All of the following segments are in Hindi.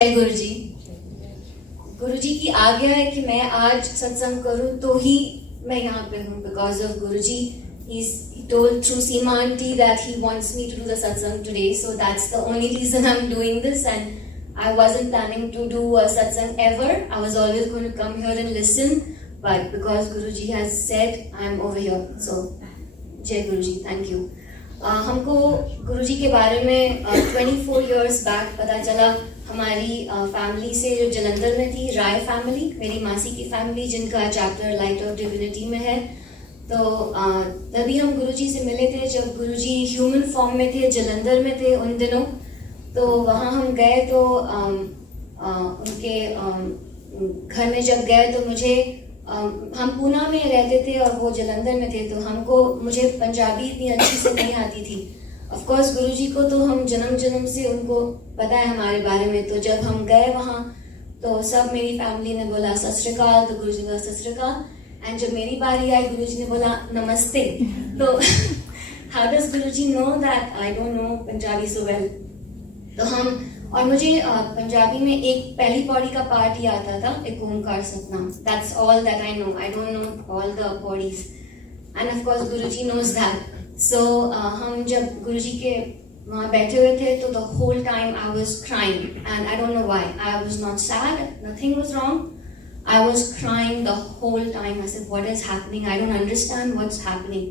गुरुजी गुरुजी की आज्ञा है कि मैं आज सत्संग करूं तो ही मैं यहाँ पे हूँ because of Guruji. He told through Seema auntie that he wants me to do the satsang today, so that's the only reason I'm doing this. And I wasn't planning to do a satsang ever. I was always going to come here and listen, but because Guruji has said, I'm over here. So Jai Guruji, thank you. हमको गुरुजी के बारे में 24 years back पता चला हमारी फैमिली से जो जलंधर में थी, राय फैमिली, मेरी मासी की फैमिली जिनका चैप्टर लाइट ऑफ डिविनिटी में है। तो तभी हम गुरुजी से मिले थे जब गुरुजी ह्यूमन फॉर्म में थे, जलंधर में थे उन दिनों। तो वहाँ हम गए तो उनके घर में जब गए तो मुझे हम पूना में रहते थे और वो जलंधर में थे, तो मुझे पंजाबी इतनी अच्छी से नहीं आती थी। ऑफ कोर्स गुरुजी को तो हम जन्म से उनको पता है हमारे बारे में। तो जब हम गए वहाँ तो सब मेरी फैमिली ने बोला सत श्री अकाल, तो गुरुजी ने बोला सत श्री अकाल। एंड जब मेरी बारी आई गुरुजी ने बोला नमस्ते। तो how does Guruji know that I don't no Punjabi so well. तो हम और मुझे पंजाबी में एक पहली पौड़ी का पार्ट ही आता था, एक Omkar Satnam. That's all that I know. I don't know all the पौड़ीज and of course Guruji knows that. So हम जब गुरुजी के वहाँ बैठे हुए थे तो the whole time I was crying and I don't know why. I was not sad, nothing was wrong, I was crying the whole time. I said what is happening, I don't understand what's happening.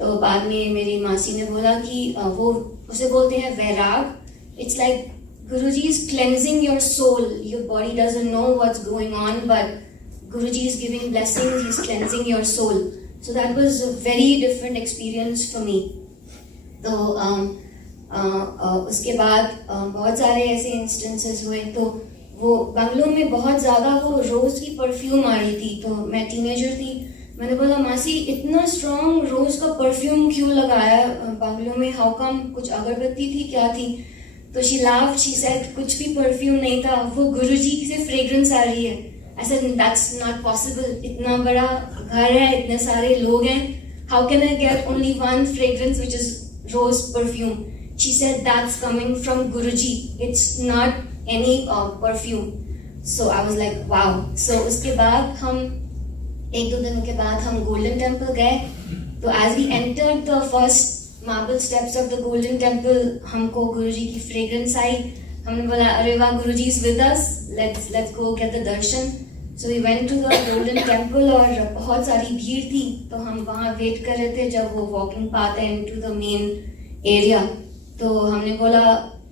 तो बाद में मेरी मासी ने बोला कि वो उसे बोलते हैं वैराग। It's like Guruji is cleansing your soul. Your body doesn't know what's going on, but Guruji is giving blessings. He's cleansing your soul. So that was a very different experience for me. तो उसके बाद बहुत सारे ऐसे इंस्टेंसेस हुए। तो वो बंगलों में बहुत ज़्यादा वो रोज़ की परफ्यूम आ रही थी। तो मैं टीनेजर थी, मैंने बोला मासी इतना स्ट्रॉन्ग रोज़ का परफ्यूम क्यों लगाया बंगलों में, हाउ कम, कुछ अगरबत्ती थी क्या थी? तो शी लाफ्ड, शी सेड कुछ भी परफ्यूम नहीं था, वो गुरुजी से फ्रेग्रेंस आ रही है। I said that's not possible, इतना बड़ा घर है, इतने सारे लोग हैं, how can I get only one fragrance which is rose perfume? She said that's coming from Guruji, it's not any perfume. So I was like wow. So उसके बाद हम एक दो दिनों के बाद हम गोल्डन टेम्पल गए। तो as we entered the first marble steps of the Golden Temple हमको गुरुजी की फ्रेग्रेंस आई। हमने बोला अरे वाह, Guruji is with us, let's go get the darshan. So we went to the Golden Temple और बहुत सारी भीड़ थी। तो हम वहाँ वेट कर रहे थे जब वो वॉकिंग पाथ है इनटू द मेन एरिया। तो हमने बोला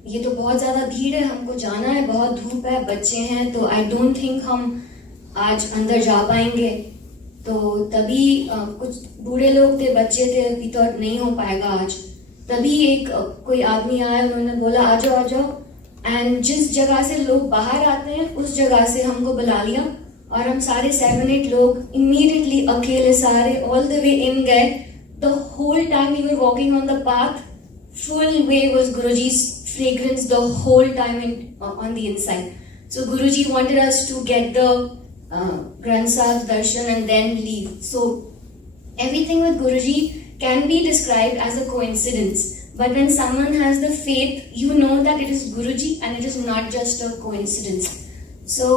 ये तो बहुत ज्यादा भीड़ है, हमको जाना है, बहुत धूप है, बच्चे हैं, तो आई डोंट थिंक हम आज अंदर जा पाएंगे। तो तभी कुछ बूढ़े लोग थे, बच्चे थे, अभी तो नहीं हो पाएगा आज। तभी एक कोई आदमी आया, उन्होंने बोला आ जाओ आ जाओ। एंड जिस जगह से लोग बाहर आते हैं उस जगह से हमको बुला लिया और हम सारे 7-8 लोग इमीडिएटली अकेले सारे ऑल द वे इन गए। The whole time we were walking on the path, full way was Guruji's fragrance the whole time on the inside. So Guruji wanted us to get the Granth Sahib darshan and then leave. So everything with Guruji can be described as a coincidence, but when someone has the faith, you know that it is Guruji and it is not just a coincidence. So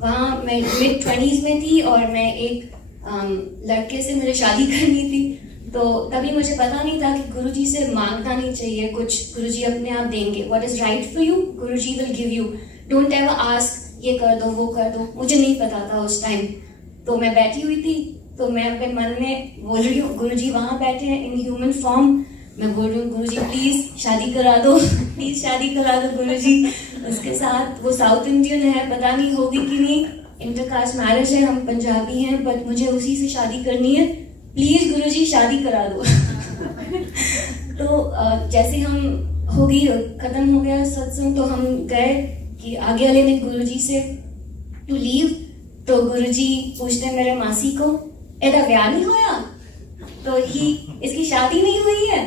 वहाँ मैं mid-20s में थी और मैं एक लड़के से मुझे शादी करनी थी। तो तभी मुझे पता नहीं था कि गुरुजी से मांगना नहीं चाहिए कुछ, गुरुजी अपने आप देंगे। What is right for you, Guruji will give you. Don't ever ask ये कर दो वो कर दो। मुझे नहीं पता था उस टाइम। तो मैं बैठी हुई थी, तो मैं अपने मन में बोल रही हूँ गुरुजी वहाँ बैठे हैं इन ह्यूमन फॉर्म। मैं बोल रही हूँ गुरुजी प्लीज शादी करा दो, प्लीज शादी करा दो गुरुजी। उसके साथ वो साउथ इंडियन है, पता नहीं होगी कि नहीं, इंटरकास्ट मैरिज है, हम पंजाबी हैं, बट मुझे उसी से शादी करनी है, प्लीज गुरुजी शादी करा दो। तो जैसे हम होगी खत्म हो गया सत्संग, तो हम गए कि आगे वाले ने गुरुजी से टू लीव। तो गुरुजी पूछते मेरे मासी को एदा ब्याह नहीं होया, तो इसकी शादी नहीं हुई है।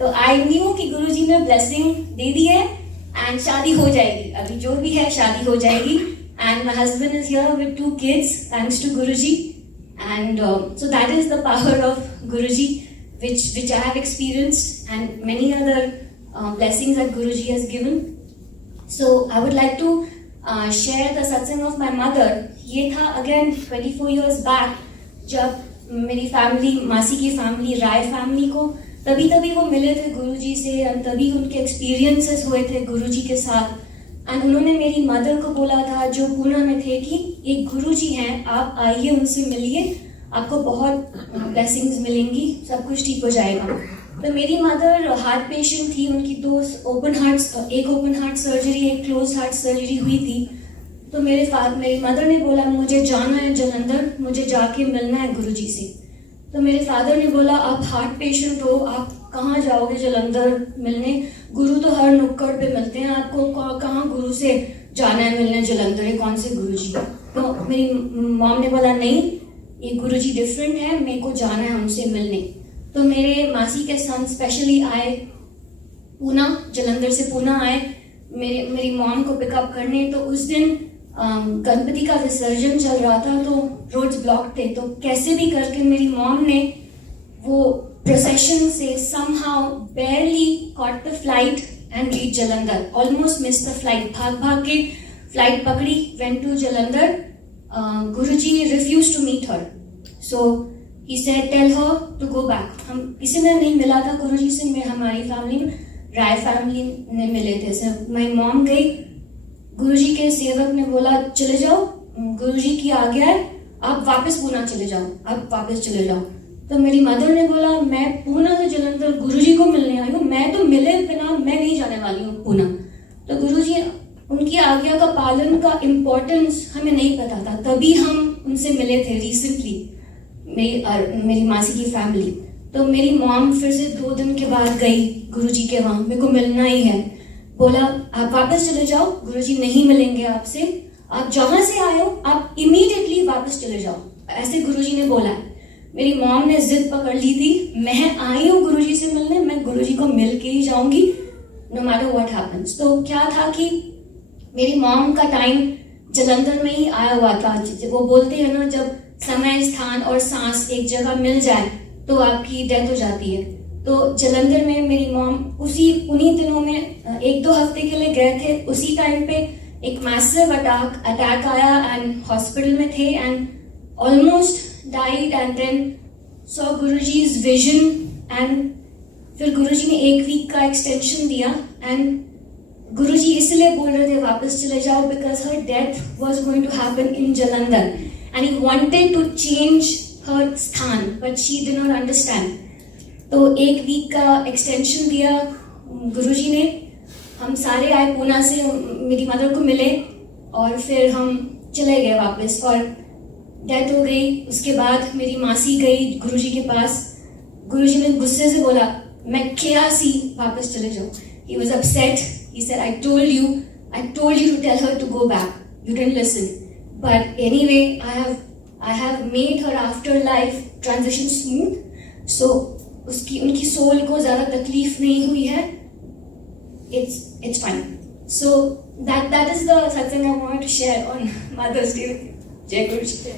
तो आई न्यू कि गुरुजी ने ब्लेसिंग दे दी है एंड शादी हो जाएगी, अभी जो भी है शादी हो जाएगी। And my husband is here with 2 kids thanks to Guruji. And so that is the power of Guruji, which I have experienced, and many other blessings that Guruji has given. So I would like to share the satsang of my mother. ये था again 24 years back, जब मेरी फैमिली, मासी की फैमिली, राय फैमिली को तभी वो मिले थे गुरुजी से, और तभी उनके एक्सपीरियंसेस हुए थे गुरुजी के साथ। एंड उन्होंने मेरी मदर को बोला था, जो पूना में थे, कि एक गुरुजी हैं, आप आइए, उनसे मिलिए, आपको बहुत ब्लेसिंग्स मिलेंगी, सब कुछ ठीक हो जाएगा। तो मेरी मदर हार्ट पेशेंट थी, उनकी एक ओपन हार्ट सर्जरी, एक क्लोज हार्ट सर्जरी हुई थी। तो मेरी मदर ने बोला, मुझे जाना है जलंधर, मुझे जाके मिलना है गुरुजी से। तो मेरे फादर ने बोला, आप हार्ट पेशेंट हो, आप कहाँ जाओगे जलंधर मिलने, गुरु तो हर नुक्कड़ पे मिलते हैं, आपको कहाँ गुरु से जाना है मिलने जलंधर, ये कौन से गुरुजी। तो मेरी मॉम ने बोला, नहीं, ये गुरुजी डिफरेंट है, मेरे को जाना है उनसे मिलने। तो मेरे मासी के सन स्पेशली आए पूना, जलंधर से पूना आए मेरी मॉम को पिकअप करने। तो उस दिन गणपति का विसर्जन चल रहा था, तो रोड्स ब्लॉक थे, तो कैसे भी करके मेरी मॉम ने वो प्रोसेशन से somehow barely caught the flight and reached Jalandhar, almost missed the flight, भाग के फ्लाइट पकड़ी, went to Jalandhar. Guruji refused to meet her, so he said tell her to go back। हम किसी ने नहीं मिला था गुरुजी से, हमारी फैमिली में राय फैमिली ने मिले थे सिर्फ। मेरी मॉम गई, गुरुजी के सेवक ने बोला, चले जाओ, गुरुजी की आज्ञा है, आप वापस पूना चले जाओ, आप वापस चले जाओ। तो मेरी मदर ने बोला, मैं पूना से जलंधर गुरुजी को मिलने आई हूँ, मैं तो मिले बिना मैं नहीं जाने वाली हूँ पूना। तो गुरुजी, उनकी आज्ञा का पालन का इम्पोर्टेंस हमें नहीं पता था, तभी हम उनसे मिले थे रिसेंटली, मेरी मासी की फैमिली। तो मेरी मॉम फिर से 2 दिन के बाद गई गुरुजी के वहां, मेरे को मिलना ही है। बोला, आप वापस चले जाओ, गुरुजी नहीं मिलेंगे आपसे, आप जहां से आए हो आप इमीडिएटली वापस चले जाओ, ऐसे गुरुजी ने बोला है। मेरी मॉम ने जिद पकड़ ली थी, मैं आई हूँ गुरुजी से मिलने, मैं गुरुजी को मिल के ही जाऊंगी, नो मैटर व्हाट हैपेंस। तो क्या था कि मेरी मॉम का टाइम जलंधर में ही आया हुआ था। वो बोलते हैं ना, जब समय, स्थान और सांस एक जगह मिल जाए तो आपकी डेथ हो जाती है। तो जलंधर में मेरी मॉम उन्हीं दिनों में 1-2 हफ्ते के लिए गए थे। उसी टाइम पे एक मैसिव अटैक आया एंड हॉस्पिटल में थे and almost died and then saw Guruji's vision. And फिर गुरुजी ने 1 वीक का एक्सटेंशन दिया एंड गुरुजी इसलिए बोल रहे थे वापस चले जाओ because her death was going to happen in Jalandhar and he wanted to change her sthan but she did not understand. तो 1 वीक का एक्सटेंशन दिया गुरुजी ने। हम सारे आए पूना से, मेरी मदर को मिले और फिर हम चले गए वापस और डेथ हो गई। उसके बाद मेरी मासी गई गुरुजी के पास। गुरुजी ने गुस्से से बोला, मैं क्या सी वापस चले जाऊं। He was upset. He said, I told you to tell her to go back. You didn't listen. But anyway, I have made her afterlife transition smooth. So उनकी सोल को ज्यादा तकलीफ नहीं हुई है. It's fine. So that is the satsang I wanted to share on Mother's Day. Jai Guruji.